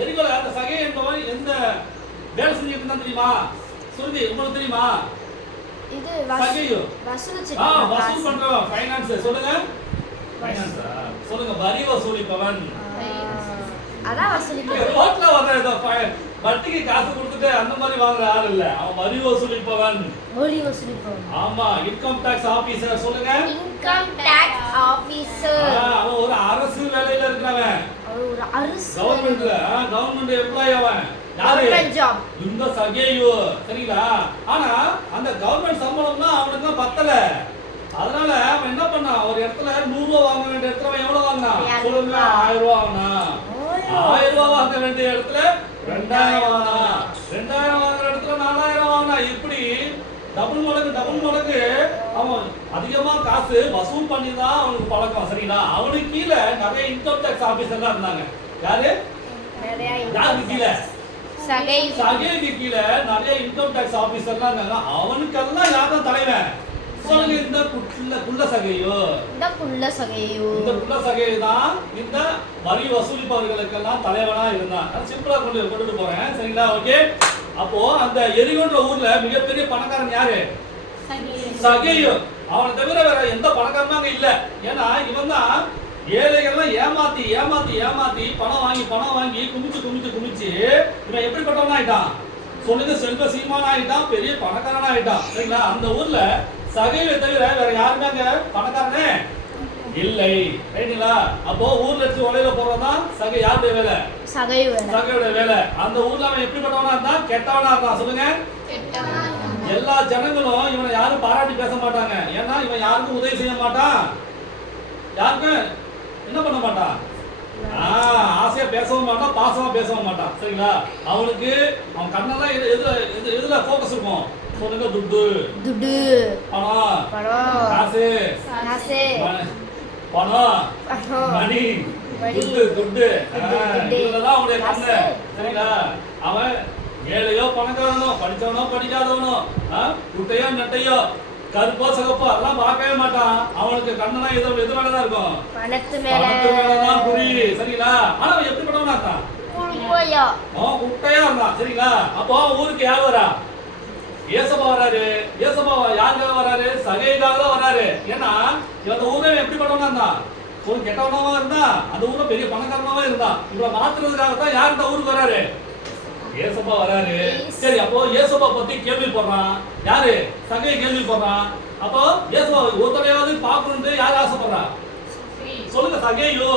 எரிகோல அந்த சகை என்பவன் எந்த வேலை செஞ்சுட்டு இருந்தான் தெரியுமா? சுருதி உங்களுக்கு தெரியுமா? இது சகையோ வசூல் பண்றவன் ஃபைனான்ஸ் சொல்லுங்க. ஃபைனான்ஸா சொல்லுங்க. வரி வசூலிப்பவன். அதான் வசூலிப்பவன். ரோட்ல வர்ற வட்டிக்கு காசு கொடுத்துட்டு அந்த மாதிரி வாங்குற ஆள் இல்ல. அவன் வரி வசூலிப்பவன். ஆமா, இன்கம் டாக்ஸ் ஆபீசர் சொல்லுங்க. Income tax officer. அவன் ஒரு அரசு வேலையில இருக்கிறவன். ஒரு அரசு கவர்மெண்ட் எம்ப்ளாயி அவன். யாரு? இந்த சகேயு. சரிங்களா? ஆனா அந்த கவர்மெண்ட் சம்பளம்னா அவனுக்கு பத்தல. அதனால அவன் என்ன பண்ணான்? ஒரு இடத்துல 100 ரூபாய் வாங்க வேண்டிய இடத்துல அவன் எவ்வளவு வாங்கினான்? சொல்லுங்க. 1000 ரூபாய் வாங்கினான். 1000 ரூபாய் வாங்க வேண்டிய இடத்துல 2000 வாங்கினான். 2000 வாங்குற இடத்துல 4000 வாங்கினான். இப்படி டபுள் மடங்கு அவன் அதிகமா காசு வசூல் பண்ணி தான் அவனுக்கு பழக்கம். சரிங்களா? அவனுக்கு கீழே நிறைய இன்கம் டாக்ஸ் ஆபீசர்லாம் இருந்தாங்க. யாரு? யாருக்கு கீழே? சகைக்கு கீழே நிறைய இன்கம் டாக்ஸ் ஆபீசர்லாம் இருந்தாங்க. அவனுக்கெல்லாம் யார் தான் தலைவன்? சொல்லுங்க. இந்த குள்ள சகையோ தான் இந்த வரி வசூலிப்பவர்களுக்கெல்லாம் தலைவனா இருந்தான். சிம்பிளா கொண்டுட்டு போறேன். சரிங்களா? ஓகே. அப்போ அந்த எரிகோன்ற ஊர்ல மிகப்பெரிய பணக்காரன் யாரு? சகையோ. அவனை தவிர வேற எந்த பணக்காரனும் அங்க இல்ல. ஏன்னா இவன் தான் ஏழைகள்லாம் ஏமாத்தி பணம் வாங்கி குமிச்சு இவன் எப்படிப்பட்டவனா ஆயிட்டான்? சொல்லுங்க. செல்வ சீமானா ஆயிட்டான். பெரிய பணக்காரனா ஆயிட்டான். சரிங்களா? அந்த ஊர்ல சகையை தவிர வேற யாருமே அங்க பணக்காரனே இல்லை. ரைட்டுங்களா? அப்போ ஊர்ல இருந்து உலையில போறதான் சகை. யாருடைய வேலை? சகையோட வேலை. அந்த ஊர்ல அவன் எப்படிப்பட்டவனா இருந்தான்? கெட்டவனா இருந்தான். சொல்லுங்க. எல்லா ஜனங்களும் இவனை யாரும் பாராட்டி பேச மாட்டாங்க. ஏன்னா இவன் யாருக்கும் உதவி செய்ய மாட்டான். யாருக்கும் என்ன பண்ண மாட்டான்? ஆசையா பேசவும் மாட்டான், பாசமா பேசவும் மாட்டான். சரிங்களா? அவனுக்கு அவன் கண்ணெல்லாம் எதுல போக்கஸ் இருக்கும்? சொல்லுங்க. துட்டு பணம் காசு பணம் மணி துட்டு இதெல்லாம் அவனுடைய கண்ணு. சரிங்களா? அவன் ஏழையோ பணக்காரனோ படிச்சவனோ படிக்காதவனோ குட்டையோ நெட்டையோ கருப்போ சிகப்போ அதெல்லாம் பார்க்கவே மாட்டான். அவனுக்கு கண்ணெல்லாம் எது மேலதான் இருக்கும்? பணத்து மேலதான் குறி. சரிங்களா? ஆனா அவன் எப்படி பட்டவனா இருந்தான்? குட்டையா இருந்தான். சரிங்களா? அப்போ ஊருக்கு யார் வரா? ஏசப்பா வராரு. ஏசப்பா யாருக்காக வராரு? சகைக்காக தான் வராரு. ஏன்னா இந்த ஊரை எப்படி பட்டவனா இருந்தான்? ஒரு கெட்டவனாவா இருந்தா அந்த ஊர்ல பெரிய பணக்காரனாவா இருந்தான். இவரை மாத்துறதுக்காக தான் யார் இந்த ஊருக்கு வராரு? ஏசப்பா வராரு. சரி, அப்போ ஏசப்பா பத்தி கேள்விப்படுறான். யாரு? சகை கேள்விப்படுறான். அப்போ ஏசப்பா ஒருத்தரையாவது பார்க்கணும்னு யார் ஆசைப்படுறா? சொல்லுங்க. சகையோ